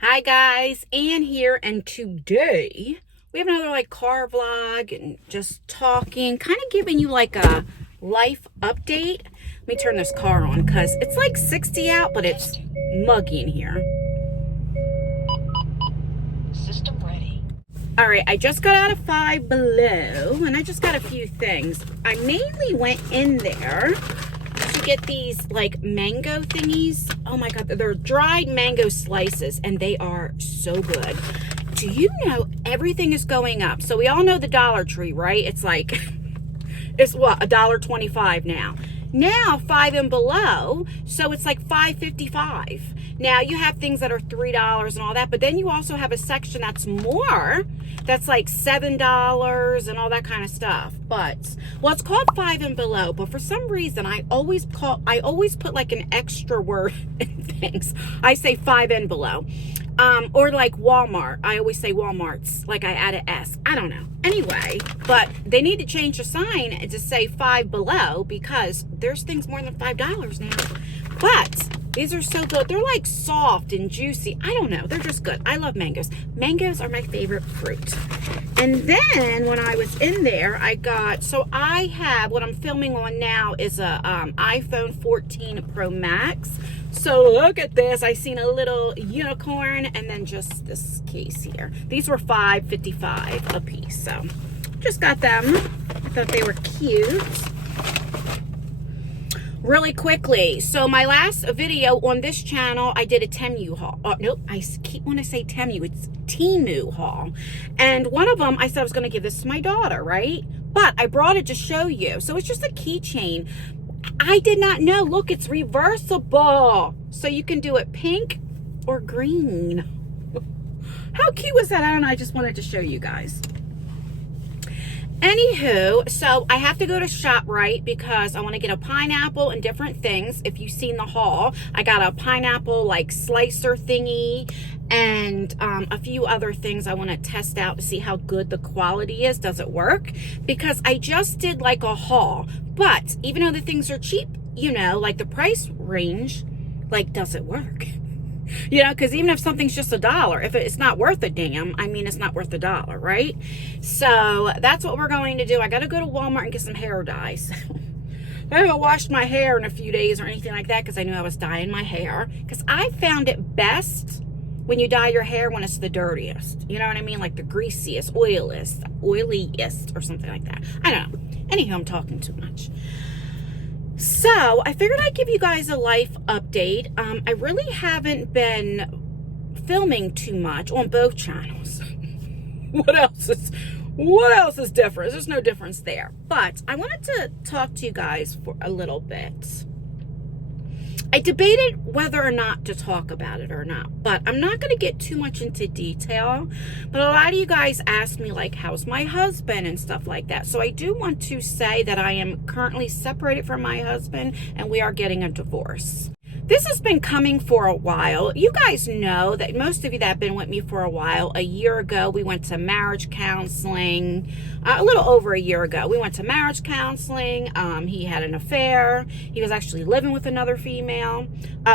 Hi guys, Ann here, and today we have another car vlog and just talking, kind of giving you like a life update. Let me turn this car on because it's like 60 out, but it's muggy in here. System ready. All right, I just got out of Five Below and I just got a few things. I mainly went in there to get these like mango thingies. Oh my god, they're dried mango slices and they are so good. Do you know everything is going up? So we all know the Dollar Tree, right? It's like it's what, $1.25 now. Now Five and Below, so it's like $5.55. Now you have things that are $3 and all that, but then you also have a section that's more, that's like $7 and all that kind of stuff. But well, it's called Five and Below, but for some reason I always put like an extra word in things. I say Five and Below. Or like Walmart. I always say Walmart's, like I add an S. I don't know. Anyway, but they need to change the sign to say Five Below because there's things more than $5 now. But these are so good. They're like soft and juicy. I don't know. They're just good. I love mangoes. Mangoes are my favorite fruit. And then when I was in there, I got, so I have, what I'm filming on now is a iPhone 14 Pro Max. So look at this. I seen a little unicorn and then just this case here. These were $5.55 a piece. So just got them. I thought they were cute. Really quickly, so my last video on this channel, I did a Temu haul. Nope, I keep wanting to say Temu. It's Temu haul. And one of them, I said I was going to give this to my daughter, right? But I brought it to show you. So it's just a keychain. I did not know. Look, it's reversible. So you can do it pink or green. How cute was that? I don't know. I just wanted to show you guys. Anywho, so I have to go to ShopRite because I want to get a pineapple and different things. If you've seen the haul, I got a pineapple like slicer thingy and a few other things I want to test out to see how good the quality is. Does it work? Because I just did like a haul, but even though the things are cheap, you know, like the price range, like, does it work? You know, because even if something's just $1, if it's not worth a damn, I mean, it's not worth $1, right? So that's what we're going to do. I got to go to Walmart and get some hair dye. So I haven't washed my hair in a few days or anything like that because I knew I was dyeing my hair. Because I found it best when you dye your hair when it's the dirtiest. You know what I mean? Like the greasiest, oiliest or something like that. I don't know. Anywho, I'm talking too much. So I figured I'd give you guys a life update. I really haven't been filming too much on both channels. What else is different? There's no difference there. But I wanted to talk to you guys for a little bit. I debated whether or not to talk about it or not, but I'm not going to get too much into detail. But a lot of you guys ask me, like, how's my husband and stuff like that. So I do want to say that I am currently separated from my husband and we are getting a divorce. This has been coming for a while. You guys know that most of you that have been with me for a while, a year ago, we went to marriage counseling. A little over a year ago, we went to marriage counseling. He had an affair. He was actually living with another female.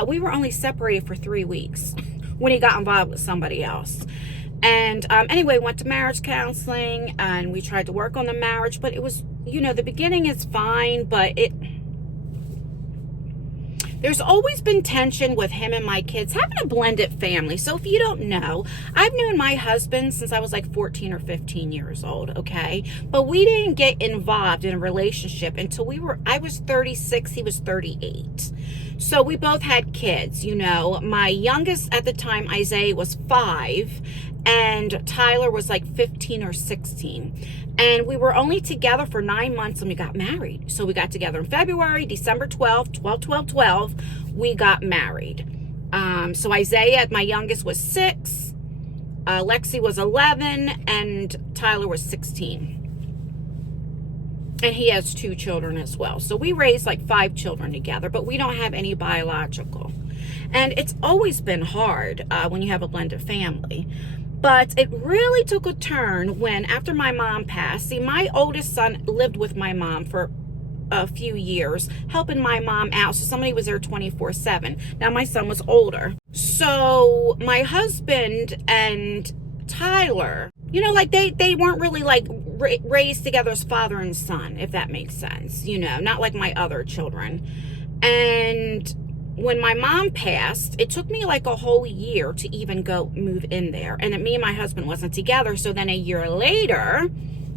We were only separated for 3 weeks when he got involved with somebody else. And anyway, went to marriage counseling and we tried to work on the marriage, but it was, you know, the beginning is fine, but there's always been tension with him and my kids, having a blended family. So if you don't know, I've known my husband since I was like 14 or 15 years old, okay? But we didn't get involved in a relationship until I was 36, he was 38. So we both had kids, you know. My youngest at the time, Isaiah, was 5, and Tyler was like 15 or 16. And we were only together for 9 months and we got married. So we got together in February, December 12th, 12, we got married. So Isaiah, my youngest, was 6, Lexi was 11, and Tyler was 16. And he has 2 children as well. So we raised like 5 children together, but we don't have any biological. And it's always been hard when you have a blended family. But it really took a turn when, after my mom passed, see, my oldest son lived with my mom for a few years, helping my mom out. So somebody was there 24/7. Now my son was older. So my husband and Tyler, you know, like they weren't really like raised together as father and son, if that makes sense, you know, not like my other children. And when my mom passed, it took me like a whole year to even go move in there. And me and my husband wasn't together. So then a year later,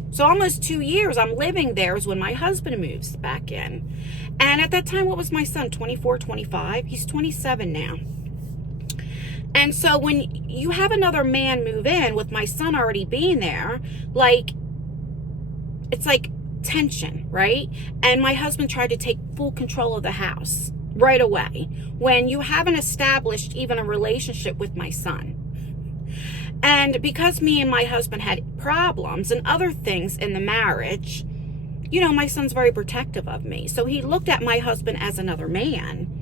so almost 2 years, I'm living there is when my husband moves back in. And at that time, what was my son? 24, 25? He's 27 now. And so when you have another man move in with my son already being there, like, it's like tension, right? And my husband tried to take full control of the house right away when you haven't established even a relationship with my son. And because me and my husband had problems and other things in the marriage, you know, my son's very protective of me. So he looked at my husband as another man.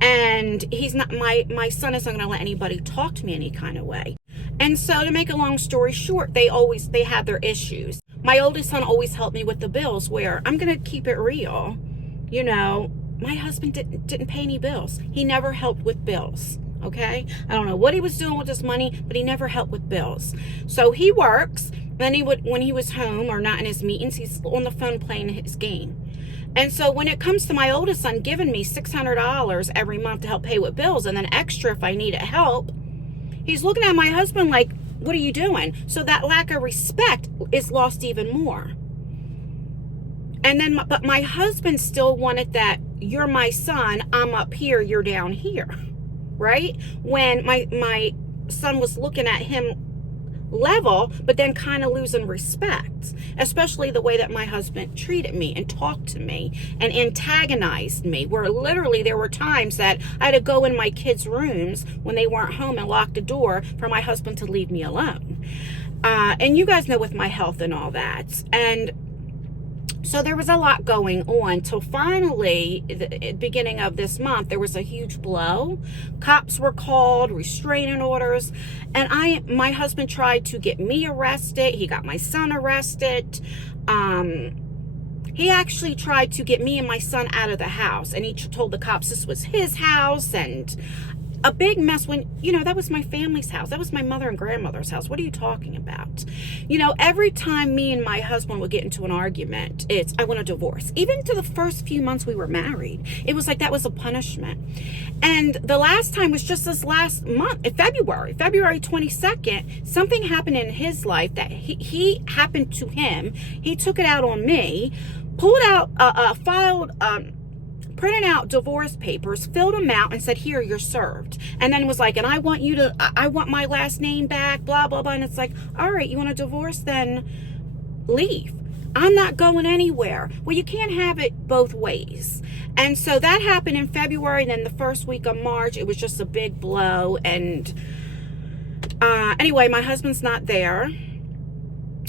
And he's not, my son isn't going to let anybody talk to me any kind of way. And so to make a long story short, they had their issues. My oldest son always helped me with the bills, where I'm going to keep it real. You know, my husband didn't pay any bills. He never helped with bills. Okay. I don't know what he was doing with his money, but he never helped with bills. So he works. Then when he was home or not in his meetings, he's on the phone playing his game. And so when it comes to my oldest son giving me $600 every month to help pay with bills and then extra if I needed help, he's looking at my husband like, what are you doing? So that lack of respect is lost even more. And then, but my husband still wanted that, you're my son, I'm up here, you're down here, right? When my son was looking at him level, but then kind of losing respect, especially the way that my husband treated me and talked to me and antagonized me, where literally there were times that I had to go in my kids' rooms when they weren't home and lock the door for my husband to leave me alone. And you guys know with my health and all that. And so there was a lot going on till finally, the beginning of this month, there was a huge blow. Cops were called, restraining orders, and my husband tried to get me arrested. He got my son arrested. He actually tried to get me and my son out of the house, and he told the cops this was his house, and a big mess when, you know, that was my family's house. That was my mother and grandmother's house. What are you talking about? You know, every time me and my husband would get into an argument, it's, I want a divorce. Even to the first few months we were married, it was like that was a punishment. And the last time was just this last month, in February 22nd, something happened in his life that he happened to him. He took it out on me, pulled out, printed out divorce papers, filled them out, and said, here, you're served. And then was like, and I want my last name back, blah, blah, blah. And it's like, all right, you want a divorce? Then leave. I'm not going anywhere. Well, you can't have it both ways. And so that happened in February. And then the first week of March, it was just a big blow. And anyway, my husband's not there.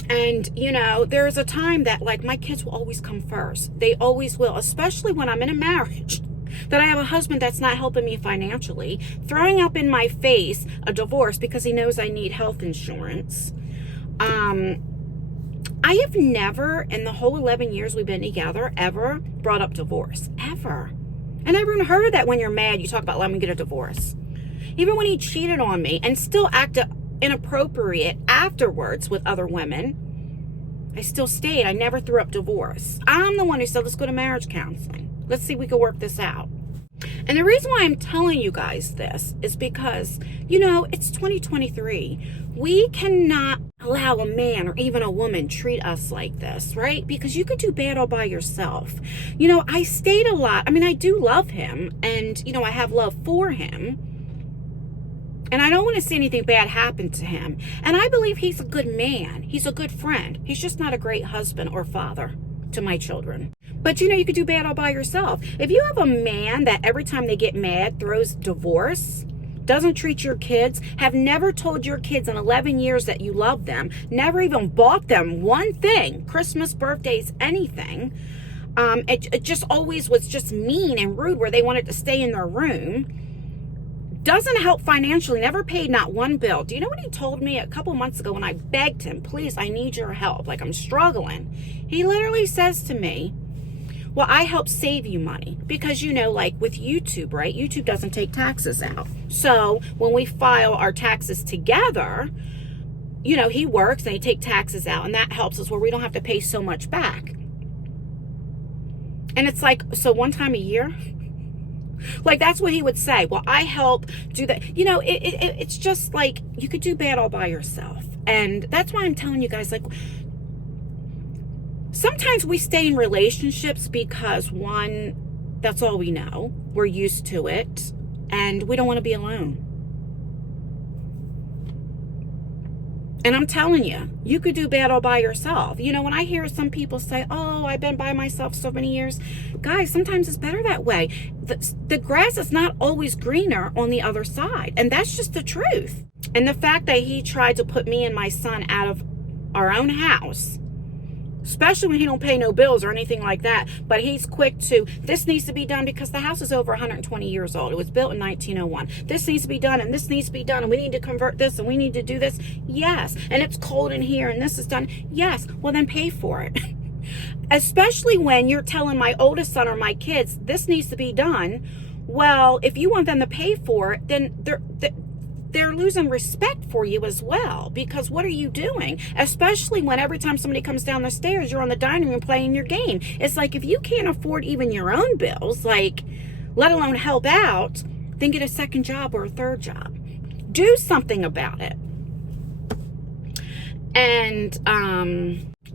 And, you know, there's a time that, like, my kids will always come first. They always will, especially when I'm in a marriage, that I have a husband that's not helping me financially, throwing up in my face a divorce because he knows I need health insurance. I have never, in the whole 11 years we've been together, ever brought up divorce. Ever. And I even heard that when you're mad, you talk about, let me get a divorce. Even when he cheated on me and still acted inappropriate afterwards with other women, I still stayed. I never threw up divorce. I'm the one who said, let's go to marriage counseling. Let's see if we can work this out. And the reason why I'm telling you guys this is because, you know, it's 2023. We cannot allow a man or even a woman treat us like this, right? Because you could do bad all by yourself. You know, I stayed a lot. I mean, I do love him, and, you know, I have love for him. And I don't want to see anything bad happen to him. And I believe he's a good man. He's a good friend. He's just not a great husband or father to my children. But, you know, you could do bad all by yourself. If you have a man that every time they get mad throws divorce, doesn't treat your kids, have never told your kids in 11 years that you love them, never even bought them one thing, Christmas, birthdays, anything, it just always was just mean and rude where they wanted to stay in their room, doesn't help financially, never paid not one bill. Do you know what he told me a couple months ago when I begged him, please, I need your help, like I'm struggling? He literally says to me, Well, I help save you money because, like with YouTube, right? YouTube doesn't take taxes out. So when we file our taxes together, he works and they take taxes out, and that helps us where we don't have to pay so much back. And it's like, so one time a year, like that's what he would say. Well, I help do that. It's just like you could do bad all by yourself. And that's why I'm telling you guys, like, sometimes we stay in relationships because one, that's all we know. We're used to it and we don't want to be alone. And I'm telling you, you could do bad all by yourself. When I hear some people say, oh, I've been by myself so many years, guys, sometimes it's better that way. The grass is not always greener on the other side. And that's just the truth. And the fact that he tried to put me and my son out of our own house, especially when he don't pay no bills or anything like that, but he's quick to, this needs to be done because the house is over 120 years old. It was built in 1901. This needs to be done, and this needs to be done, and we need to convert this, and we need to do this. Yes. And it's cold in here, and this is done. Yes. Well, then pay for it. Especially when you're telling my oldest son or my kids, this needs to be done. Well, if you want them to pay for it, then they're losing respect for you as well, because what are you doing? Especially when every time somebody comes down the stairs, you're on the dining room playing your game. It's like, if you can't afford even your own bills, like, let alone help out, then get a second job or a third job. Do something about it. And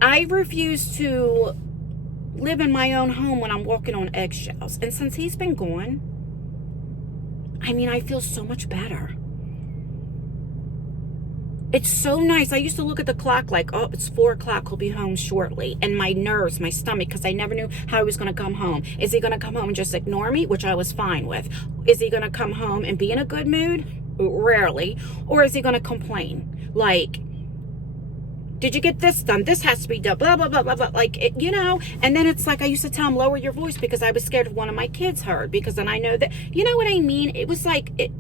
I refuse to live in my own home when I'm walking on eggshells. And since he's been gone, I feel so much better. It's so nice. I used to look at the clock like, oh, it's 4 o'clock. He'll be home shortly. And my nerves, my stomach, because I never knew how he was going to come home. Is he going to come home and just ignore me, which I was fine with? Is he going to come home and be in a good mood? Rarely. Or is he going to complain? Like, did you get this done? This has to be done. Blah, blah, blah, blah, blah. Like, And then it's like, I used to tell him, lower your voice, because I was scared if one of my kids heard. Because then I know that, you know what I mean? It was like,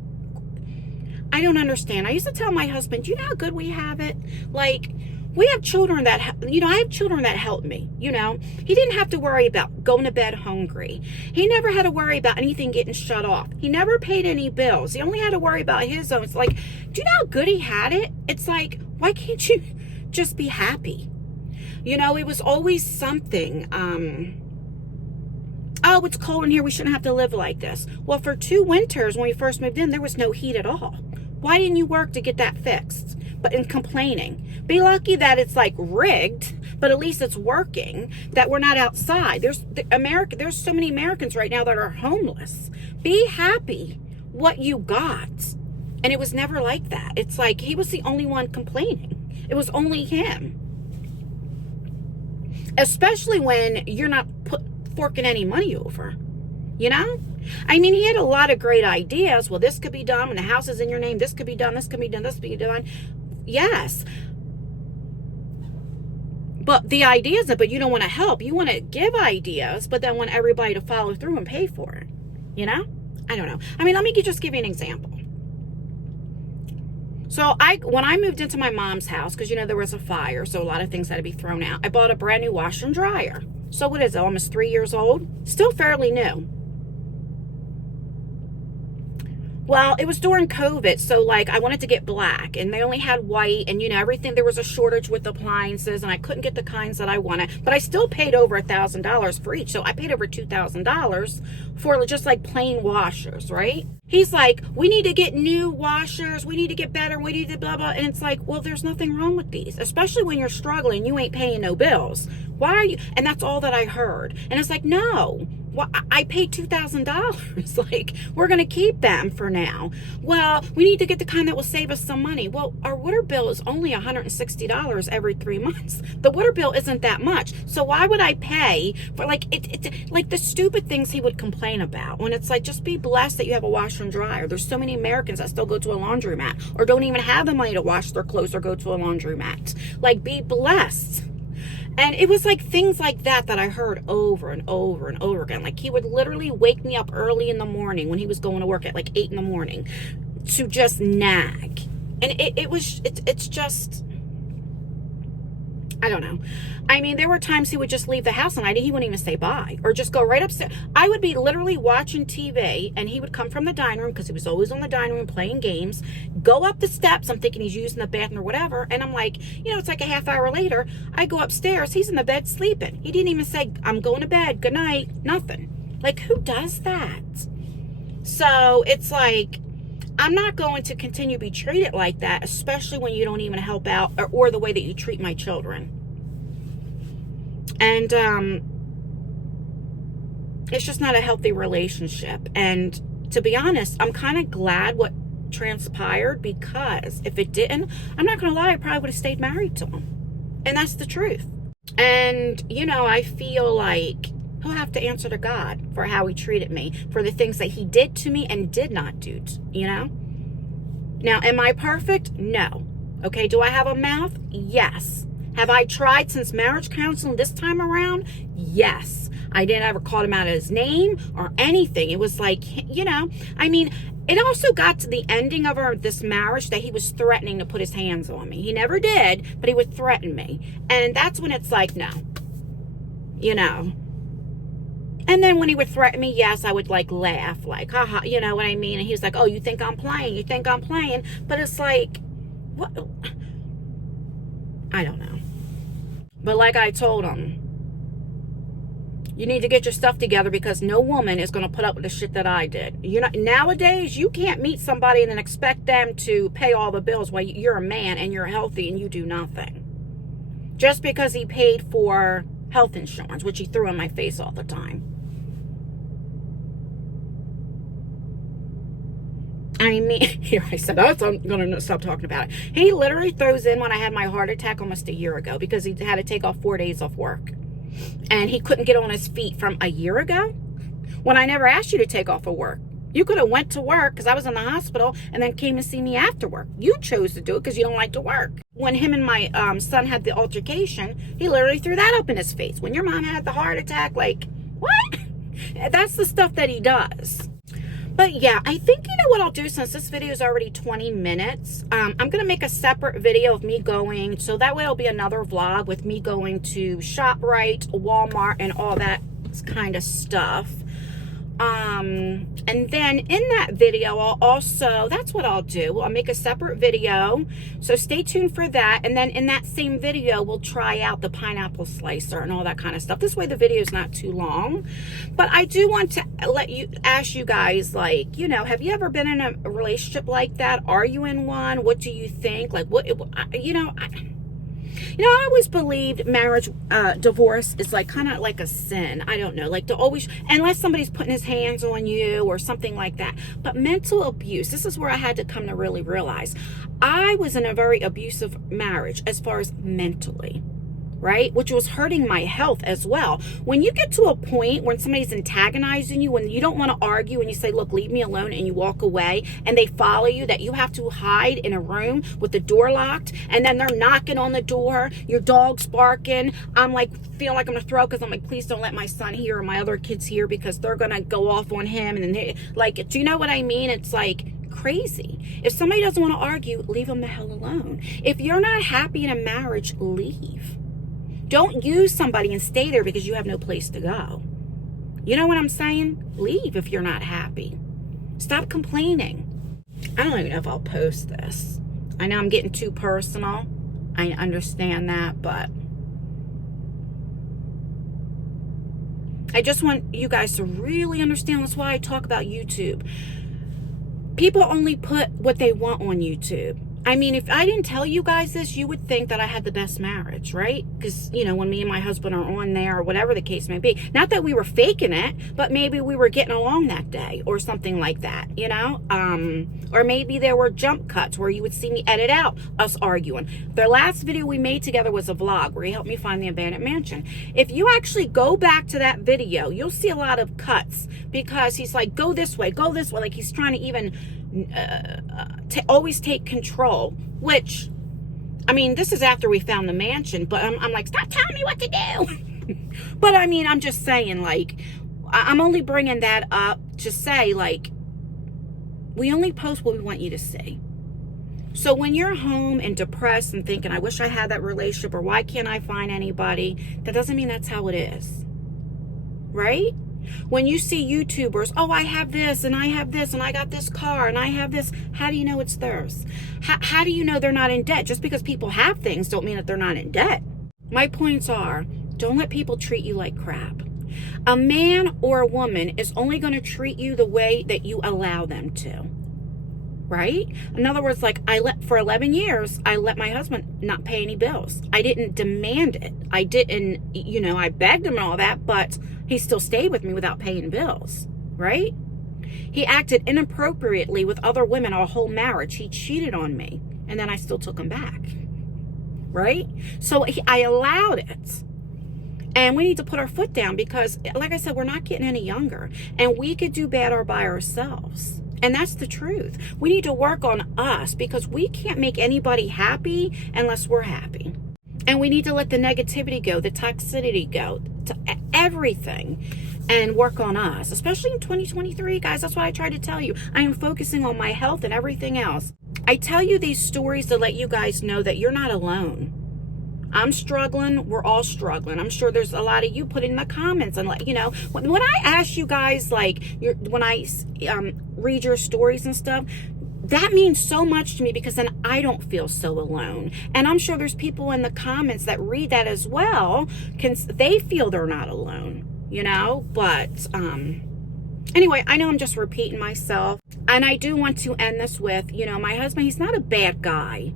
I don't understand. I used to tell my husband, you know how good we have it? Like, we have children that, I have children that help me, He didn't have to worry about going to bed hungry. He never had to worry about anything getting shut off. He never paid any bills. He only had to worry about his own. It's like, do you know how good he had it? It's like, why can't you just be happy? It was always something. Oh, it's cold in here. We shouldn't have to live like this. Well, for 2 winters when we first moved in, there was no heat at all. Why didn't you work to get that fixed? But in complaining. Be lucky that it's like rigged, but at least it's working, that we're not outside. There's so many Americans right now that are homeless. Be happy what you got. And it was never like that. It's like he was the only one complaining. It was only him. Especially when you're not forking any money over, he had a lot of great ideas. Well, this could be done when the house is in your name. This could be done. This could be done. This could be done. Yes. But the ideas, but you don't want to help. You want to give ideas, but then want everybody to follow through and pay for it. I don't know. Let me just give you an example. So when I moved into my mom's house, because, there was a fire, so a lot of things had to be thrown out, I bought a brand new washer and dryer. So what is it, almost 3 years old? Still fairly new. Well, it was during COVID, so I wanted to get black, and they only had white, and everything. There was a shortage with appliances, and I couldn't get the kinds that I wanted, but I still paid over $1,000 for each. So I paid over $2,000 for just plain washers, right? He's like, we need to get new washers, we need to get better, we need to blah, blah. And it's like, well, there's nothing wrong with these, especially when you're struggling, you ain't paying no bills. Why are you? And that's all that I heard. And it's like, no. Well, I paid $2,000. We're going to keep them for now. Well, we need to get the kind that will save us some money. Well, our water bill is only $160 every 3 months. The water bill isn't that much. So why would I pay for the stupid things he would complain about, when it's like, just be blessed that you have a washer and dryer. There's so many Americans that still go to a laundromat or don't even have the money to wash their clothes or go to a laundromat. Be blessed. And it was things like that I heard over and over and over again. He would literally wake me up early in the morning when he was going to work at 8 in the morning to just nag. And it's just, I don't know. I mean, there were times he would just leave the house and he wouldn't even say bye or just go right upstairs. I would be literally watching TV and he would come from the dining room because he was always on the dining room playing games, go up the steps. I'm thinking he's using the bathroom or whatever. And I'm like, it's like a half hour later. I go upstairs. He's in the bed sleeping. He didn't even say, I'm going to bed. Good night. Nothing. Like, who does that? So it's like, I'm not going to continue to be treated like that, especially when you don't even help out or the way that you treat my children. And it's just not a healthy relationship. And to be honest, I'm kind of glad what transpired, because if it didn't, I'm not going to lie, I probably would have stayed married to him. And that's the truth. And, I feel like he'll have to answer to God for how he treated me, for the things that he did to me and did not do, Now, am I perfect? No. Okay, do I have a mouth? Yes. Have I tried since marriage counseling this time around? Yes. I didn't ever call him out his name or anything. It was like, I mean, it also got to the ending of this marriage that he was threatening to put his hands on me. He never did, but he would threaten me. And that's when it's like, no. And then when he would threaten me, yes, I would laugh, haha, you know what I mean? And he was like, oh, you think I'm playing? You think I'm playing? But it's like, what? I don't know. But like I told him, you need to get your stuff together, because no woman is going to put up with the shit that I did. Nowadays, you can't meet somebody and then expect them to pay all the bills while you're a man and you're healthy and you do nothing. Just because he paid for health insurance, which he threw in my face all the time. I mean, here I said, I'm going to stop talking about it. He literally throws in when I had my heart attack almost a year ago, because he had to take off 4 days off work. And he couldn't get on his feet from a year ago, when I never asked you to take off of work. You could have went to work because I was in the hospital and then came to see me after work. You chose to do it because you don't like to work. When him and my son had the altercation, he literally threw that up in his face. When your mom had the heart attack, like, what? That's the stuff that he does. But yeah, I think, what I'll do, since this video is already 20 minutes, I'm going to make a separate video of me going, so that way it'll be another vlog with me going to ShopRite, Walmart, and all that kind of stuff. And then in that video, that's what I'll do. I'll make a separate video. So stay tuned for that. And then in that same video, we'll try out the pineapple slicer and all that kind of stuff. This way the video is not too long. But I do want to ask you guys, have you ever been in a relationship like that? Are you in one? What do you think? I always believed marriage, divorce is kind of like a sin. I don't know, to always, unless somebody's putting his hands on you or something like that. But mental abuse, this is where I had to come to really realize. I was in a very abusive marriage as far as mentally, right? Which was hurting my health as well. When you get to a point when somebody's antagonizing you, when you don't want to argue and you say, look, leave me alone, and you walk away, and they follow you, that you have to hide in a room with the door locked, and then they're knocking on the door, your dog's barking. I'm feeling like I'm gonna throw, because I'm like, please don't let my son hear or my other kids hear, because they're gonna go off on him. And then do you know what I mean? It's crazy. If somebody doesn't want to argue, leave them the hell alone. If you're not happy in a marriage, leave. Don't use somebody and stay there because you have no place to go. You know what I'm saying? Leave if you're not happy. Stop complaining. I don't even know if I'll post this. I know I'm getting too personal. I understand that, but I just want you guys to really understand. That's why I talk about YouTube. People only put what they want on YouTube. I mean, if I didn't tell you guys this, you would think that I had the best marriage, right? Because, when me and my husband are on there, or whatever the case may be. Not that we were faking it, but maybe we were getting along that day or something like that, Or maybe there were jump cuts where you would see me edit out us arguing. The last video we made together was a vlog where he helped me find the abandoned mansion. If you actually go back to that video, you'll see a lot of cuts, because he's like, go this way, like he's trying to even always take control, which, I mean, this is after we found the mansion, but I'm like, stop telling me what to do. But I mean, I'm just saying, I'm only bringing that up to say, we only post what we want you to see. So when you're home and depressed and thinking, I wish I had that relationship, or why can't I find anybody? That doesn't mean that's how it is. Right? When you see YouTubers, oh, I have this and I have this and I got this car and I have this. How do you know it's theirs? How do you know they're not in debt? Just because people have things don't mean that they're not in debt. My points are, don't let people treat you like crap. A man or a woman is only going to treat you the way that you allow them to. Right? In other words, like for 11 years, I let my husband not pay any bills. I didn't demand it. I didn't, I begged him and all that, but he still stayed with me without paying bills. Right? He acted inappropriately with other women our whole marriage. He cheated on me, and then I still took him back. Right? So I allowed it. And we need to put our foot down because, like I said, we're not getting any younger. And we could do better by ourselves. And that's the truth. We need to work on us because we can't make anybody happy unless we're happy. And we need to let the negativity go, the toxicity go, to everything, and work on us. Especially in 2023, guys, that's what I try to tell you. I am focusing on my health and everything else. I tell you these stories to let you guys know that you're not alone. I'm struggling. We're all struggling. I'm sure there's a lot of you put in the comments and when I ask you guys, when I read your stories and stuff, that means so much to me because then I don't feel so alone. And I'm sure there's people in the comments that read that as well. They feel they're not alone, but, anyway, I know I'm just repeating myself, and I do want to end this with, my husband, he's not a bad guy.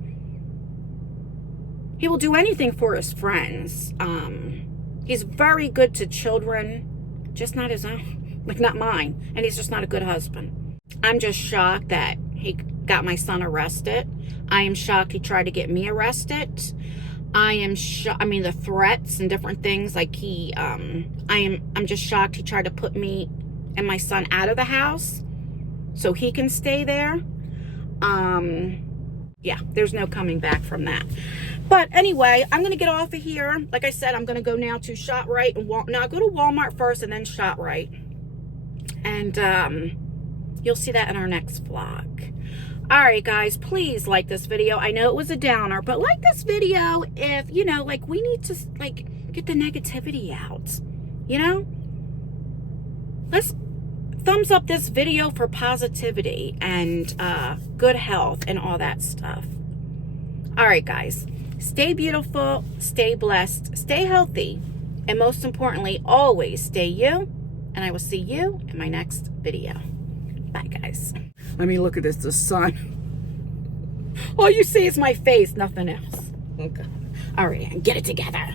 He will do anything for his friends. He's very good to children, just not his own, not mine. And he's just not a good husband. I'm just shocked that he got my son arrested. I am shocked he tried to get me arrested. I am shocked. I mean, the threats and different things, I'm just shocked he tried to put me and my son out of the house so he can stay there. Yeah, there's no coming back from that. But anyway, I'm going to get off of here. Like I said, I'm going to go now to ShopRite. Now, I'll go to Walmart first and then ShopRite. And you'll see that in our next vlog. All right, guys, please like this video. I know it was a downer, but like this video if, we need to, get the negativity out, Let's thumbs up this video for positivity and good health and all that stuff. All right, guys. Stay beautiful, stay blessed, stay healthy, and most importantly, always stay you, and I will see you in my next video. Bye, guys. Let me look at this, the sun. All you see is my face, nothing else. Oh, God. All right, get it together.